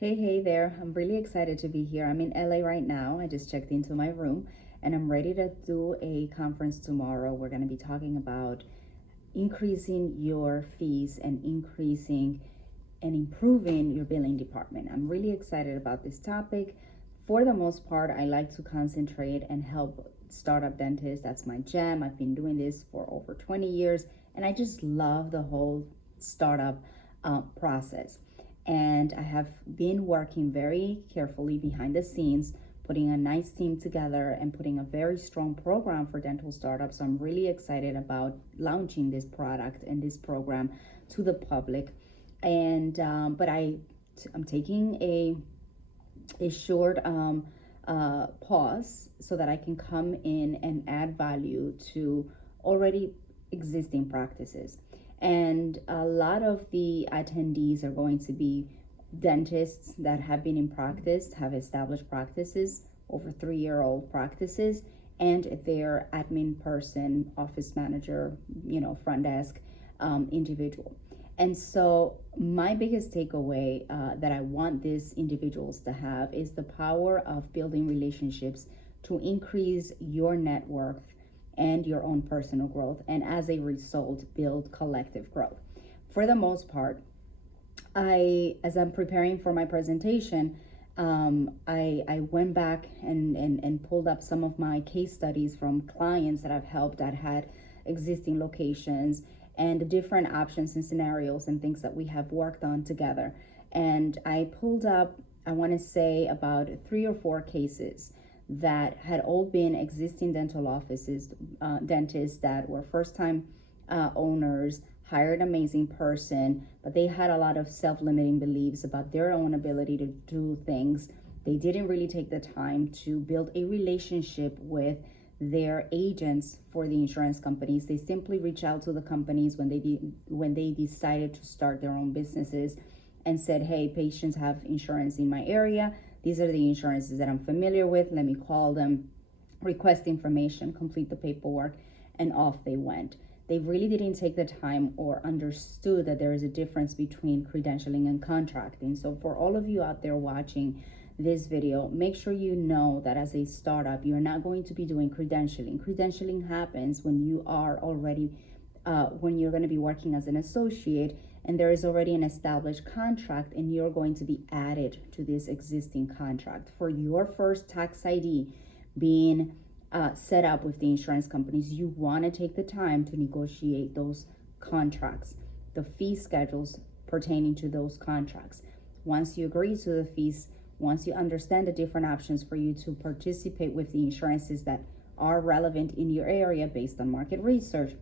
Hey there. I'm really excited to be here. I'm in LA right now. I just checked into my room and I'm ready to do a conference tomorrow. We're going to be talking about increasing your fees and increasing and improving your billing department. I'm really excited about this topic. For the most part, I like to concentrate and help startup dentists. That's my jam. I've been doing this for over 20 years and I just love the whole startup process. And I have been working very carefully behind the scenes, putting a nice team together and putting a very strong program for dental startups. So I'm really excited about launching this product and this program to the public. And but I'm taking a short pause so that I can come in and add value to already existing practices. And a lot of the attendees are going to be dentists that have been in practice, have established practices, over 3-year-old practices, and their admin person, office manager, front desk individual. And so my biggest takeaway that I want these individuals to have is the power of building relationships to increase your net worth and your own personal growth, and as a result, build collective growth. For the most part, as I'm preparing for my presentation, I went back and pulled up some of my case studies from clients that I've helped that had existing locations and the different options and scenarios and things that we have worked on together. And I pulled up, I want to say, about 3 or 4 cases that had all been existing dental offices, dentists that were first-time owners, hired an amazing person, but they had a lot of self-limiting beliefs about their own ability to do things. They didn't really take the time to build a relationship with their agents for the insurance companies. They simply reach out to the companies when they decided to start their own businesses and said, hey, patients have insurance in my area. These are the insurances that I'm familiar with. Let me call them, request information, complete the paperwork, and off they went. They really didn't take the time or understood that there is a difference between credentialing and contracting. So for all of you out there watching this video, make sure you know that as a startup, you're not going to be doing credentialing. Credentialing happens when you are already, when you're going to be working as an associate and there is already an established contract and you're going to be added to this existing contract. For your first tax ID being set up with the insurance companies, you want to take the time to negotiate those contracts, the fee schedules pertaining to those contracts. Once you agree to the fees, once you understand the different options for you to participate with the insurances that are relevant in your area based on market research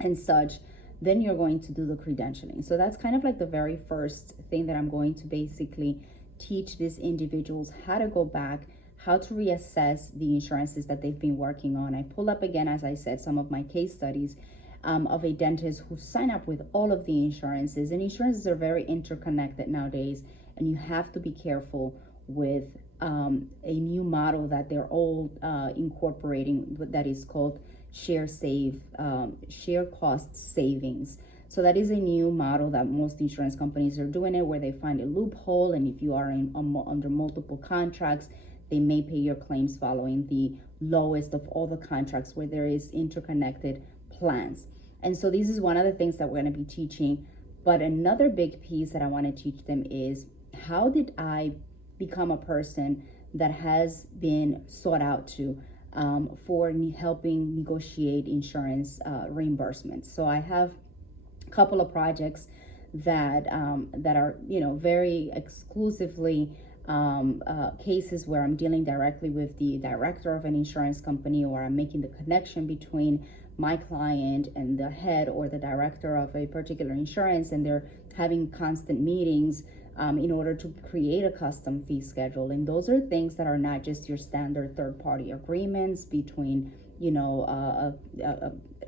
and such, then you're going to do the credentialing. So that's kind of like the very first thing that I'm going to basically teach these individuals how to go back, how to reassess the insurances that they've been working on. I pull up again, as I said, some of my case studies of a dentist who signed up with all of the insurances, and insurances are very interconnected nowadays, and you have to be careful with a new model that they're all incorporating that is called share cost savings. So that is a new model that most insurance companies are doing it, where they find a loophole, and if you are under multiple contracts, they may pay your claims following the lowest of all the contracts where there is interconnected plans. And so this is one of the things that we're going to be teaching. But another big piece that I want to teach them is, how did I become a person that has been sought out to for helping negotiate insurance reimbursements? So I have a couple of projects that are very exclusively cases where I'm dealing directly with the director of an insurance company, or I'm making the connection between my client and the head or the director of a particular insurance, and they're having constant meetings in order to create a custom fee schedule. And those are things that are not just your standard third-party agreements between,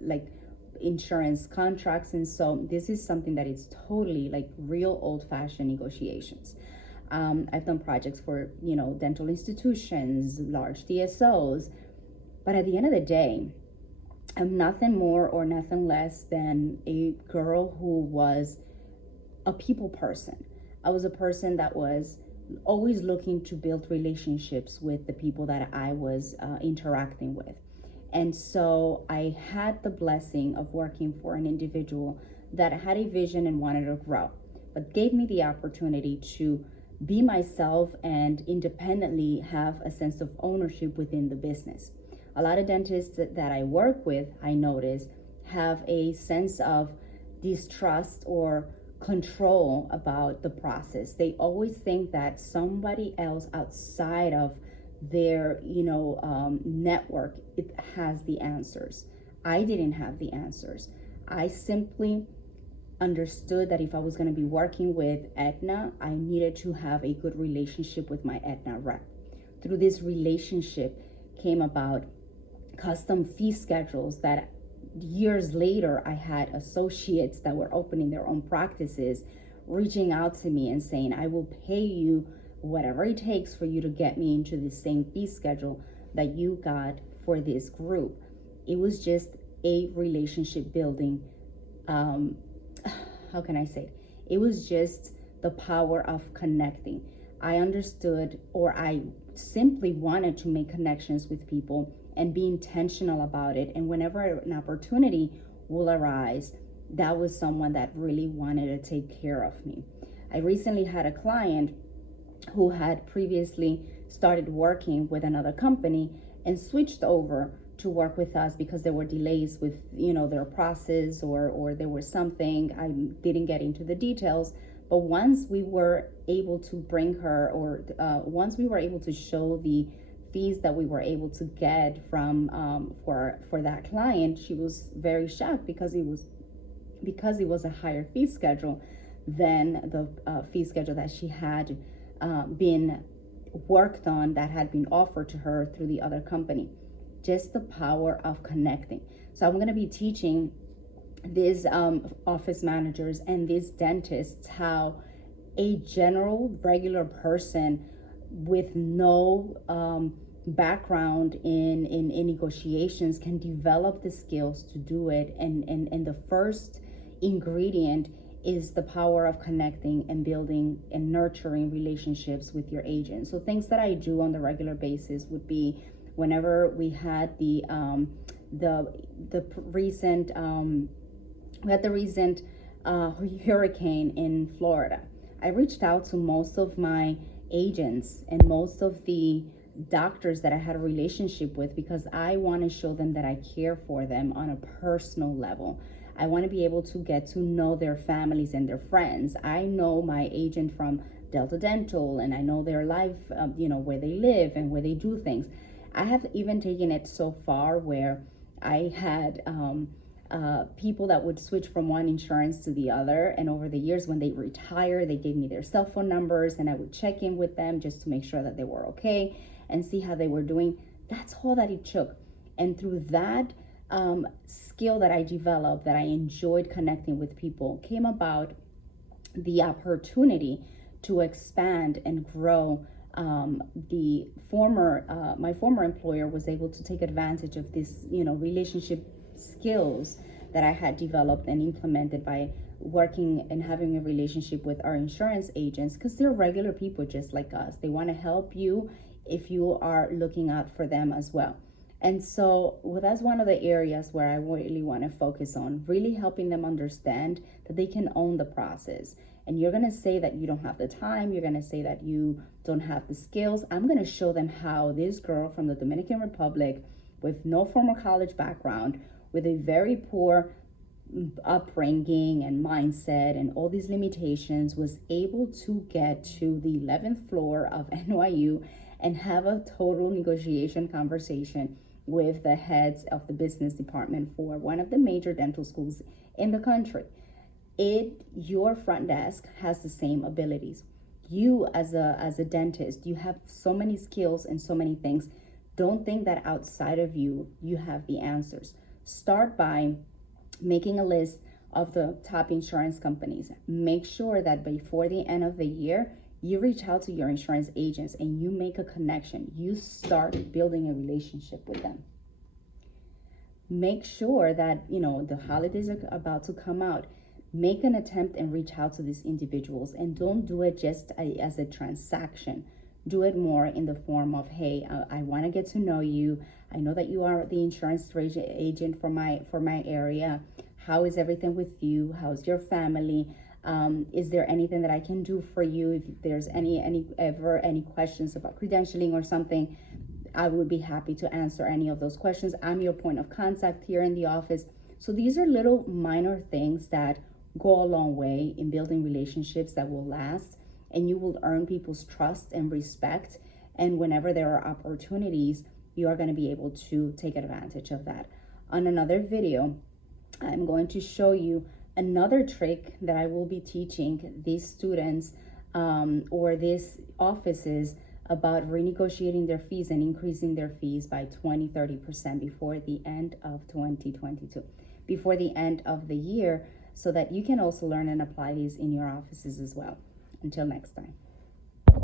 like insurance contracts. And so this is something that is totally like real old-fashioned negotiations. I've done projects for, dental institutions, large DSOs, but at the end of the day, I'm nothing more or nothing less than a girl who was a people person. I was a person that was always looking to build relationships with the people that I was interacting with. And so I had the blessing of working for an individual that had a vision and wanted to grow, but gave me the opportunity to be myself and independently have a sense of ownership within the business. A lot of dentists that I work with, I notice, have a sense of distrust or control about the process. They always think that somebody else outside of their network, it has the answers. I didn't have the answers. I simply understood that if I was going to be working with Aetna, I needed to have a good relationship with my Aetna rep. Through this relationship came about custom fee schedules that years later I had associates that were opening their own practices reaching out to me and saying, I will pay you whatever it takes for you to get me into the same fee schedule that you got for this group. It was just a relationship building. How can I say it? It was just the power of connecting. I understood, or I simply wanted to make connections with people and be intentional about it. And whenever an opportunity will arise, that was someone that really wanted to take care of me. I recently had a client who had previously started working with another company and switched over to work with us because there were delays with their process, or there was something. I didn't get into the details, but once we were able to bring her, or once we were able to show the fees that we were able to get from for that client, she was very shocked because it was a higher fee schedule than the fee schedule that she had been worked on, that had been offered to her through the other company. Just the power of connecting. So I'm going to be teaching these office managers and these dentists how a general regular person with no background in negotiations can develop the skills to do it. And the first ingredient is the power of connecting and building and nurturing relationships with your agent. So things that I do on the regular basis would be, whenever we had the recent hurricane in Florida, I reached out to most of my agents and most of the doctors that I had a relationship with, because I want to show them that I care for them on a personal level. I want to be able to get to know their families and their friends. I know my agent from Delta Dental, and I know their life, where they live and where they do things. I have even taken it so far where I had people that would switch from one insurance to the other, and over the years when they retire, they gave me their cell phone numbers, and I would check in with them just to make sure that they were okay and see how they were doing. That's all that it took. And through that skill that I developed, that I enjoyed connecting with people, came about the opportunity to expand and grow. My former employer was able to take advantage of this, relationship skills that I had developed and implemented by working and having a relationship with our insurance agents, because they're regular people just like us. They want to help you if you are looking out for them as well. And so, that's one of the areas where I really want to focus on, really helping them understand that they can own the process. And you're going to say that you don't have the time. You're going to say that you don't have the skills. I'm going to show them how this girl from the Dominican Republic, with no formal college background, with a very poor upbringing and mindset and all these limitations, was able to get to the 11th floor of NYU and have a total negotiation conversation with the heads of the business department for one of the major dental schools in the country. Your front desk has the same abilities. You as a dentist, you have so many skills and so many things. Don't think that outside of you have the answers. Start by making a list of the top insurance companies. Make sure that before the end of the year, you reach out to your insurance agents and you make a connection. You start building a relationship with them. Make sure that, the holidays are about to come out. make an attempt and reach out to these individuals, and don't do it just as a transaction. Do it more in the form of, hey, I want to get to know you. I know that you are the insurance agent for my area. How is everything with you? How's your family? Is there anything that I can do for you? If there's any questions about credentialing or something, I would be happy to answer any of those questions. I'm your point of contact here in the office. So these are little minor things that go a long way in building relationships that will last, and you will earn people's trust and respect. And whenever there are opportunities, you are going to be able to take advantage of that. On another video, I'm going to show you another trick that I will be teaching these students or these offices about renegotiating their fees and increasing their fees by 20-30% before the end of 2022, before the end of the year, so that you can also learn and apply these in your offices as well. Until next time.